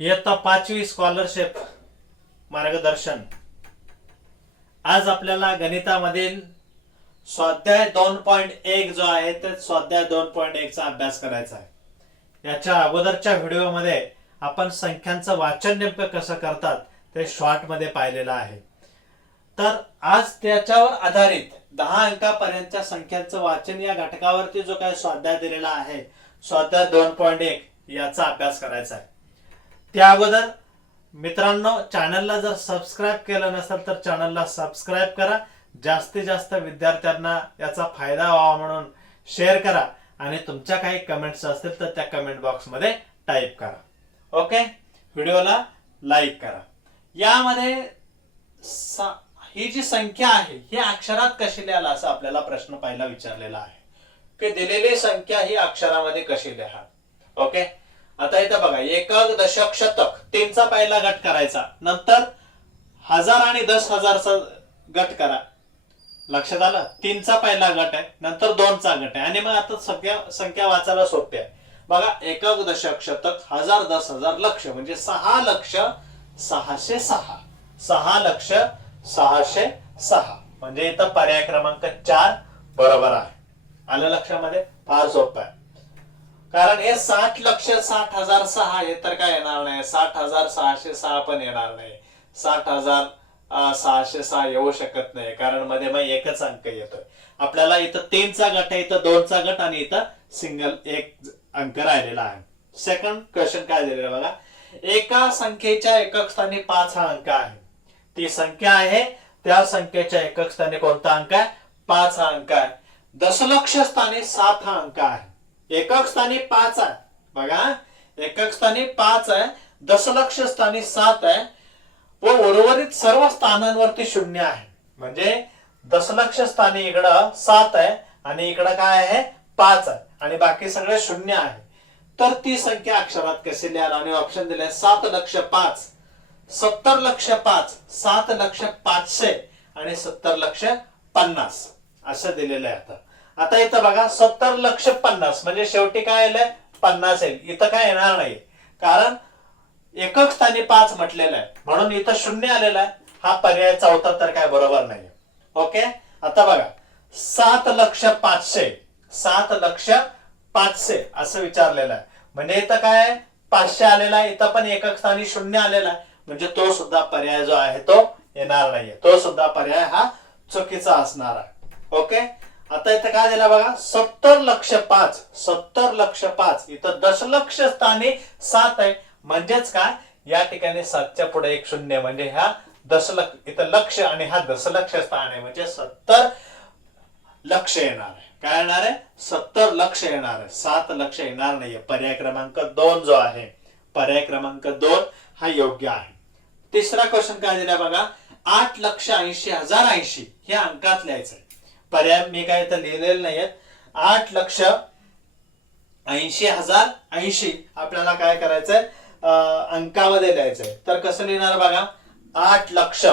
इयत्ता 5वी स्कॉलरशिप मार्गदर्शन। आज आपल्याला गणितामधील स्वाध्याय 2.1 जो आहे ते स्वाध्याय 2.1 चा अभ्यास करायचा आहे। याच्या अगोदरच्या व्हिडिओमध्ये आपण संख्यांचं वाचन नेमकं कसं करतात ते शॉर्ट मध्ये पाहिलेलं आहे। तर आज त्याच्यावर आधारित 10 अंकापर्यंतच्या संख्यांचं वाचन या घटकावरती जो काही स्वाध्याय दिलेला आहे स्वाध्याय 2.1 याचा अभ्यास करायचा आहे। त्या अगोदर मित्रांनो, चॅनलला जर सबस्क्राइब केलं नसेल तर चॅनलला सबस्क्राइब करा, जास्तीत जास्त विद्यार्थ्यांना याचा फायदा व्हावा म्हणून शेअर करा आणि तुमच्या काही कमेंट्स असतील तर त्या कमेंट बॉक्स मध्ये टाइप करा। ओके, व्हिडिओला लाईक करा। यामध्ये ही जी संख्या आहे ही अक्षरात कशी लिहाल असा आपल्याला प्रश्न पहिला विचारलेला आहे की दिलेली संख्या ही अक्षरामध्ये कशी लिहा। ओके, आता इथं बघा, एकक, दशक, शतक 3 चा पहिला गट करायचा, नंतर 1000 आणि 10,000 गट करा। लक्षात आलं? 3 चा पहिला गट आहे, नंतर 2 चा गट आहे आणि मग आता सगळ्या संख्या वाचायला सोपी आहे। बघा, एकक, दशक, शतक, 1000, 10,000, लक्ष म्हणजे 6,606,606 6,606 म्हणजे इथं पर्याय क्रमांक 4 बरोबर आहे। आलं लक्षामध्ये? फार सोपं आहे, कारण हे 60,60,006 हे तर काय येणार नाही, 60,606 पण येणार नाही, 60,606 येऊ शकत नाही, कारण मध्ये मग एकच अंक येतोय। आपल्याला इथं 3 चा गट आहे, इथं 2 चा गट आणि इथं सिंगल एक अंक राहिलेला आहे। सेकंड क्वेश्चन काय दिलेला बघा, एका संख्येच्या एकक स्थानी 5 हा अंक आहे। ती संख्या आहे, त्या संख्येच्या एकक स्थानी कोणता अंक आहे? 5 हा अंक आहे। दशलक्ष स्थानी 7 हा अंक आहे। एकक स्थानी 5 आहे, बघा एकक स्थानी 5 आहे, दशलक्ष स्थानी 7 आहे व उर्वरित सर्व स्थानांवरती 0 आहे। म्हणजे दशलक्ष स्थानी इकडं 7 आहे आणि इकडं काय आहे? 5 आहे आणि बाकी सगळे 0 आहे। तर ती संख्या अक्षरात कशी लिहाल? आणि ऑप्शन दिले 7,05,000, 70,05,000, 7,05,000 आणि 70,50,000 असं दिलेलं आहे। आता इथं बघा, 70,50,000 म्हणजे शेवटी काय आलंय? 50 येईल। इथं काय येणार नाही, कारण एकक स्थानी 5 म्हटलेलं आहे म्हणून इथं 0 आलेला आहे। हा पर्याय चौथा तर काय बरोबर नाही। ओके, आता बघा, 7,05,000, 7,05,000 असं विचारलेलं आहे म्हणजे इथं काय 500 आलेला आहे, इथं पण एकक स्थानी 0 आलेला आहे म्हणजे तो सुद्धा पर्याय जो आहे तो येणार नाहीये, तो सुद्धा पर्याय हा चुकीचा असणार आहे। ओके, आता इथं काय दिलं बघा, 70,05,000, 70,05,000 इथं दशलक्ष स्थानी 7 आहे म्हणजेच काय, या ठिकाणी 7च्या पुढे एक 0 म्हणजे ह्या दशलक्ष, इथं लक्ष आणि हा दशलक्ष स्थान आहे म्हणजे 70 लक्ष येणार आहे। काय येणार आहे? 70 लक्ष येणार आहे, 7 लक्ष येणार नाहीये। पर्याय क्रमांक 2 जो आहे, पर्याय क्रमांक 2 हा योग्य आहे। तिसरा क्वेश्चन काय दिला बघा, 8,80,080 हे अंकात लिहायचंय। पर्याय मी काय इथं लिहिलेलं नाहीये। 8,80,080 आपल्याला काय करायचंय? अंकामध्ये लिहायचंय। तर कसं लिहिणार बघा, 8 लक्ष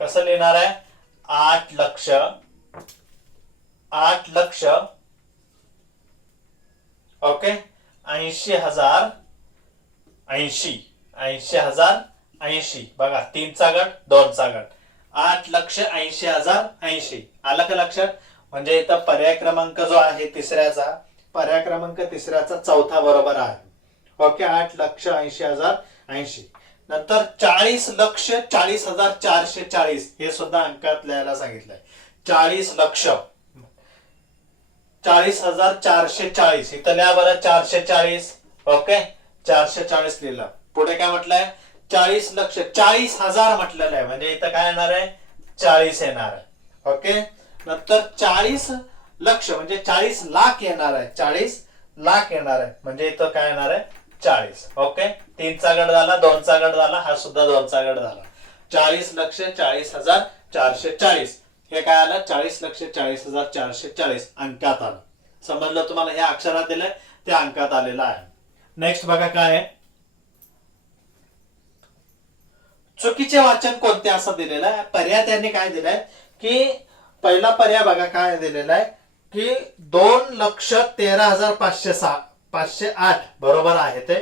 कसं लिहिणार आहे? 8 लक्ष, 8 लक्ष, ओके, 80,000, 80,080 बघा, 3 चा गट, 2 चा गट, 8,80,080 आलं का लक्षात? म्हणजे इथं पर्याय क्रमांक जो आहे तिसऱ्याचा, पर्याय क्रमांक तिसऱ्याचा चौथा बरोबर आहे। ओके, 8,80,080 नंतर 40,40,440 हे सुद्धा अंकात लिहायला सांगितलंय। 40,40,440 इथं लिहा बरं, 440। ओके, 440 लिहिलं। पुढे काय म्हटलंय? 40 लक्ष, 40,000 म्हटलेलं आहे म्हणजे इथं काय येणार आहे? 40 येणार आहे। ओके, नंतर 40 लक्ष म्हणजे 40 लाख येणार आहे, 40 लाख येणार आहे म्हणजे इथं काय येणार आहे? 40। ओके, 3 चा गट झाला, 2 चा गट झाला, हा सुद्धा 2 चा गट झाला। 40 लक्ष 40,440 हे काय आलं? 40 लक्ष 40,440 अंकात आलं। समजलं तुम्हाला? हे अक्षरात दिलंय ते अंकात आलेलं आहे। नेक्स्ट बघा काय आहे, चुकीचे वाचन कोणते असं दिलेलं आहे। पर्याय त्यांनी काय दिलाय की पहिला पर्याय बघा काय दिलेला आहे की 2,13,508 बरोबर आहे ते।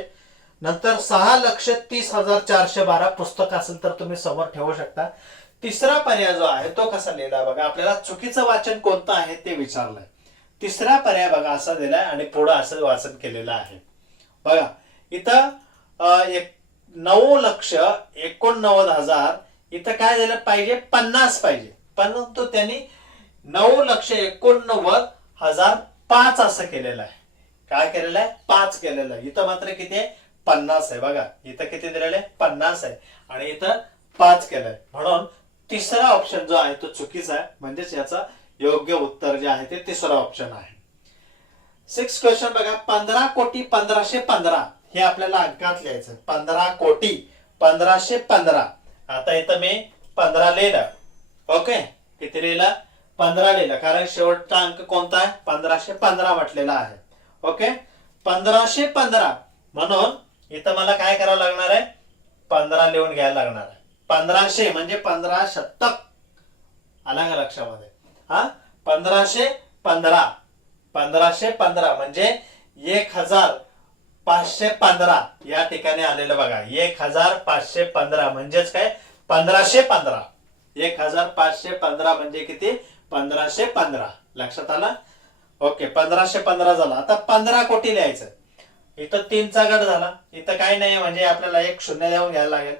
नंतर 6,30,412 पुस्तक असेल तर तुम्ही समोर ठेवू शकता. तिसरा पर्याय जो आहे तो कसा लिहिला बघा, आपल्याला चुकीचं वाचन कोणतं आहे ते विचारलंय. तिसरा पर्याय बघा असा दिलाय आणि पुढे असं वाचन केलेलं आहे बघा. इथं 9,89,000 इथं काय झालं पाहिजे 50 पाहिजे, परंतु त्यांनी 9,89,005 असं केलेलं आहे. काय केलेलं आहे 5 केलेलं आहे. इथं मात्र किती आहे 50 आहे बघा. इथं किती दिलेलं आहे 50 आहे आणि इथं 5 केलंय. म्हणून तिसरा ऑप्शन जो आहे तो चुकीचा आहे. म्हणजेच याचा योग्य उत्तर जे आहे ते तिसरा ऑप्शन आहे. 6 क्वेश्चन बघा. 15,15,15 हे आपल्याला अंकात लिहायचं. 15,15,15. आता इथं मी 15 लिहिलं. ओके, किती लिहिलं 15 लिहिलं, कारण शेवटचा अंक कोणता आहे 1515 म्हटलेला आहे. ओके, 1515 म्हणून इथं मला काय करावं लागणार आहे 15 लिहून घ्यायला लागणार आहे. 1500 म्हणजे 15 शतक आला का लक्षामध्ये. हा 1515 1515 म्हणजे 1,515 या ठिकाणी आलेलं बघा. 1,515 म्हणजेच काय 1515. 1,515 म्हणजे किती 1515. लक्षात आला. ओके, 1515 झाला. आता 15 कोटी लिहायचं. इथं 3चा गट झाला. इथं काही नाही म्हणजे आपल्याला एक शून्य देऊन घ्यायला लागेल.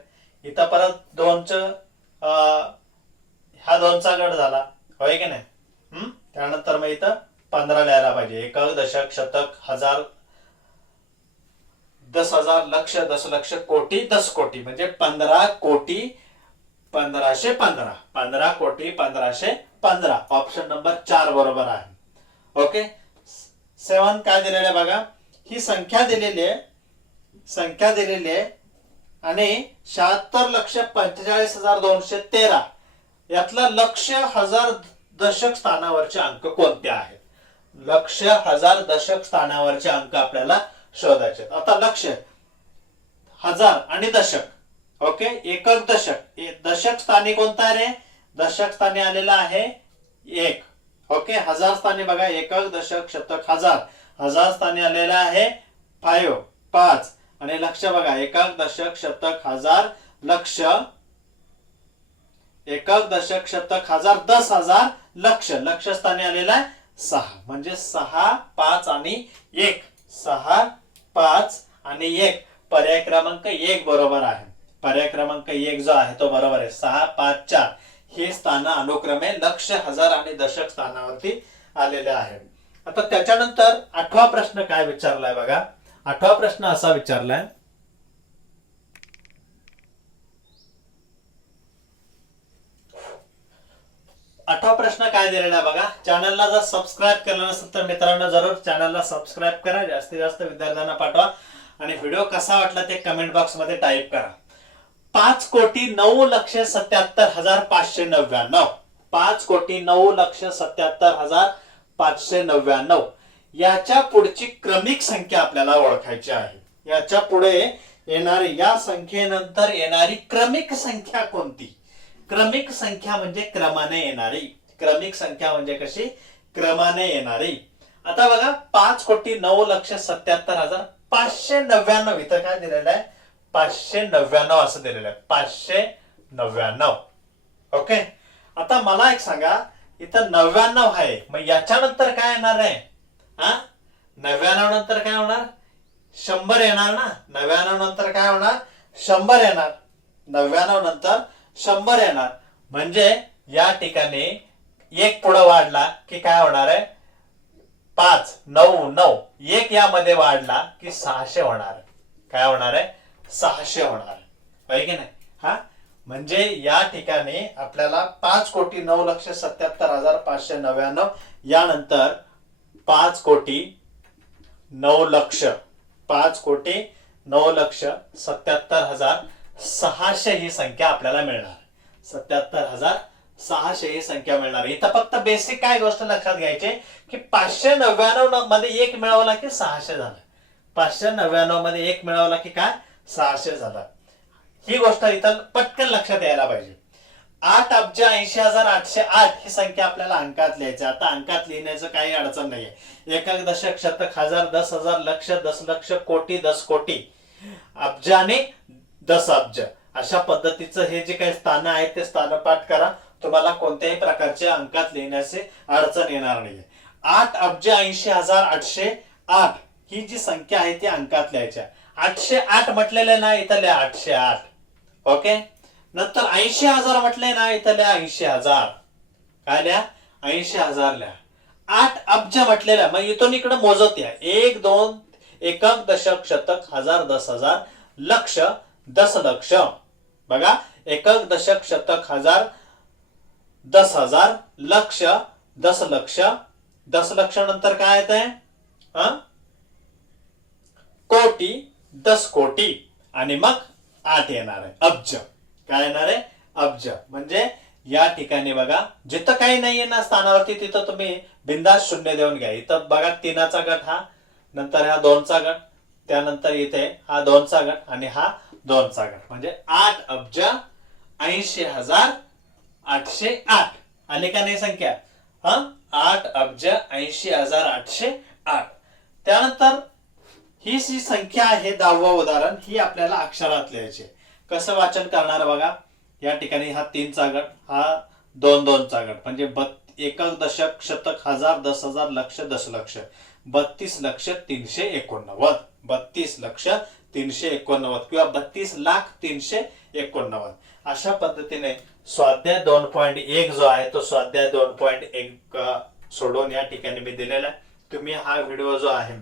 इथं परत 2च हा 2चा गट झाला होय की नाही. त्यानंतर मग इथं 15 लिहायला पाहिजे. एकक, दशक, शतक, हजार, 10,000, लक्ष, दशलक्ष, कोटी, 10 कोटी म्हणजे 15 कोटी 1515. 15 कोटी 1515. ऑप्शन नंबर 4 बरोबर आहे. ओके, 7 काय दिलेलं आहे बघा. ही संख्या दिलेली आहे आणि 76,45,213 यातला लक्ष, हजार, दशक स्थानावरचे अंक कोणते आहेत. लक्ष, हजार, दशक स्थानावरचे अंक आपल्याला शोधायचे. आता लक्ष, हजार आणि दशक. ओके, एकक, दशक. दशक स्थानी कोणता आहे रे, दशक स्थानी आलेला आहे 1. ओके, हजार स्थानी बघा एकक, दशक, शतक, हजार. हजार स्थानी आलेला आहे 5 आणि लक्ष बघा एकक, दशक, शतक, हजार, लक्ष, एकक, दशक, शतक, हजार, 10,000, लक्ष. लक्ष स्थानी आलेला आहे 6 म्हणजे 6, 5 आणि 1. 6, 5 आणि 1. पर्याय क्रमांक 1 बरोबर आहे. पर्याय क्रमांक 1 जो आहे तो बरोबर आहे. 6, 5, 4 हे स्थान अनुक्रमे लक्ष, हजार आणि दशक स्थानावरती आलेले आहे. आता त्याच्यानंतर 8वा प्रश्न काय विचारलाय बघा. 8वा प्रश्न असा विचारलाय. आठवा प्रश्न काय दिलेला आहे बघा. चॅनलला जर सबस्क्राईब केलं नसेल तर मित्रांनो जरूर चॅनलला सबस्क्राईब करा. जास्तीत जास्त विद्यार्थ्यांना पाठवा आणि व्हिडिओ कसा वाटला ते कमेंट बॉक्स मध्ये टाईप करा. 5,09,77,599. 5,09,77,599 याच्या पुढची क्रमिक संख्या आपल्याला ओळखायची आहे. याच्या पुढे येणारी, या संख्येनंतर येणारी क्रमिक संख्या कोणती. क्रमिक संख्या म्हणजे क्रमाने येणारी. क्रमिक संख्या म्हणजे कशी क्रमाने येणारी. आता बघा 5,09,77,599 इथं काय दिलेलं आहे 599 असं दिलेलं आहे. 599. ओके, आता मला एक सांगा इथं 99 आहे, मग याच्यानंतर काय येणार आहे. 99 नंतर काय होणार 100 येणार ना. 99 नंतर काय होणार 100 येणार. 99 नंतर 100 येणार. म्हणजे या ठिकाणी एक पुढे वाढला की काय होणार आहे 5, 9, 9 एक यामध्ये वाढला की 600 होणार. काय होणार आहे 600 होणार आहे की नाही. म्हणजे या ठिकाणी आपल्याला 5,09,77,599 यानंतर 5,09,00,000 5,09,77,600 ही संख्या आपल्याला मिळणार. 77,600 ही संख्या मिळणार. इथं फक्त बेसिक काय गोष्ट लक्षात घ्यायची की 599 मध्ये 1 मिळवला की 600 झालं. 599 मध्ये 1 मिळवला की काय 600 झालं. ही गोष्ट इथं पटकन लक्षात यायला पाहिजे. 8,80,808 ही संख्या आपल्याला अंकात लिहायची. आता अंकात लिहिण्याचं काही अडचण नाहीये. एकक, दशक, शतक, हजार, 10,000, लक्ष, दशलक्ष, कोटी, 10 कोटी. अब्ज आणि दशअब्ज अशा पद्धतीचं हे जे काही स्थान आहेत ते स्थान पाठ करा. तुम्हाला कोणत्याही प्रकारच्या अंकात लिहिण्याचे अडचण येणार नाही. 8,80,808 ही जी संख्या आहे ती अंकात लिहायच्या. 808 म्हटलेलं ना इथं लिहा 808. ओके. नंतर 80,000 म्हटले ना इथं लिहा 80,000. काय लिहा 80,000 लिहा. 8 अब्ज म्हटलेला मग इथून इकडे मोजत या. 1 2 एकक दशक शतक हजार 10,000 लक्ष दशलक्ष. बघा एकक दशक शतक हजार 10,000 लक्ष दशलक्ष. दशलक्ष नंतर काय येत आहे कोटी 10 कोटी आणि मग 8 येणार आहे अब्ज. काय येणार आहे अब्ज. म्हणजे या ठिकाणी बघा जिथं काही नाहीये ना स्थानावरती तिथं तुम्ही बिंदास शून्य देऊन घ्या. इथं बघा 3चा गट हा, नंतर हा 2चा गट, त्यानंतर इथे हा 2चा गट आणि हा 2चा गट. म्हणजे 8 अब्ज 80,808 आले का नाही संख्या. 8 अब्ज 80,808. त्यानंतर ही जी संख्या आहे 10वं उदाहरण ही आपल्याला अक्षरात लिहायची. कसं वाचन करणार बघा. या ठिकाणी हा 3चा गट, हा 2चा गट म्हणजे एकक दशक शतक हजार 10,000 लक्ष दशलक्ष. 32,03,89. 32,03,89 किंवा 32,03,89. अशा पद्धतीने स्वाध्याय 2.1 जो आहे तो स्वाध्याय 2.1 सोडून या ठिकाणी मी दिलेला आहे. तुम्ही हा व्हिडिओ जो आहे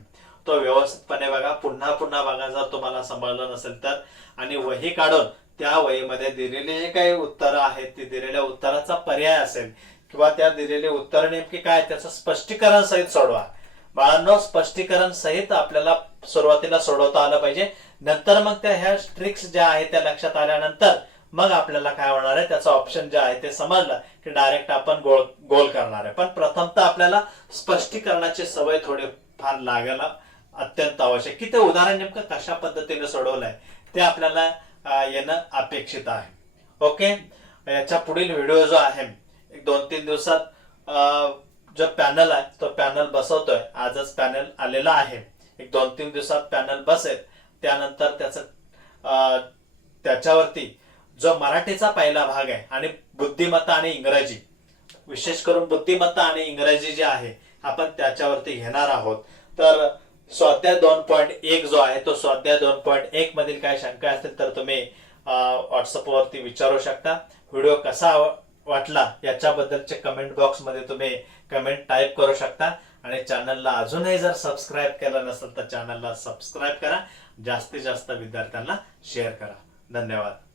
तो व्यवस्थितपणे बघा. पुन्हा बघा जर तुम्हाला समजलं नसेल तर. आणि वही काढून त्या वहीमध्ये दिलेले जे काही उत्तर आहेत ते दिलेल्या उत्तराचा पर्याय असेल किंवा त्या दिलेले उत्तर नेमके काय त्याचं स्पष्टीकरण सहित सोडवा. बाळांनो स्पष्टीकरण सहित आपल्याला सुरुवातीला सोडवता आलं पाहिजे. नंतर मग त्या ह्या ट्रिक्स ज्या आहेत त्या लक्षात आल्यानंतर मग आपल्याला काय होणार आहे त्याचा ऑप्शन जे आहे ते समजलं की डायरेक्ट आपण गोल करणार आहे. पण प्रथमतः आपल्याला स्पष्टीकरणाची सवय थोडी फार लागायला अत्यंत आवश्यक की ते उदाहरण नेमकं कशा पद्धतीने सोडवलंय ते आपल्याला येणं अपेक्षित आहे. ओके. याच्या पुढील व्हिडिओ जो आहे 2-3 दिवसात जो पॅनल आहे तो पॅनल बसवतोय. आजच पॅनल आलेला आहे. 2-3 दिवसात पॅनल बसेल. त्यानंतर त्याच्यावरती जो मराठीचा पहिला भाग आहे आणि बुद्धिमत्ता आणि इंग्रजी, विशेष करून बुद्धिमत्ता आणि इंग्रजी जे आहे आपण त्याच्यावरती घेणार आहोत. तर स्वाध्याय 2.1 जो आहे तो स्वाध्याय 2.1 मधील काही शंका असतील तर तुम्ही व्हॉट्सअपवरती विचारू शकता. व्हिडिओ कसा वाटला याच्याबद्दलचे कमेंट बॉक्स मध्ये तुम्ही कमेंट टाईप करू शकता. आणि चॅनलला अजूनही जर सबस्क्राईब केलं नसेल तर चॅनलला सबस्क्राईब करा. जास्तीत जास्त विद्यार्थ्यांना शेअर करा. धन्यवाद.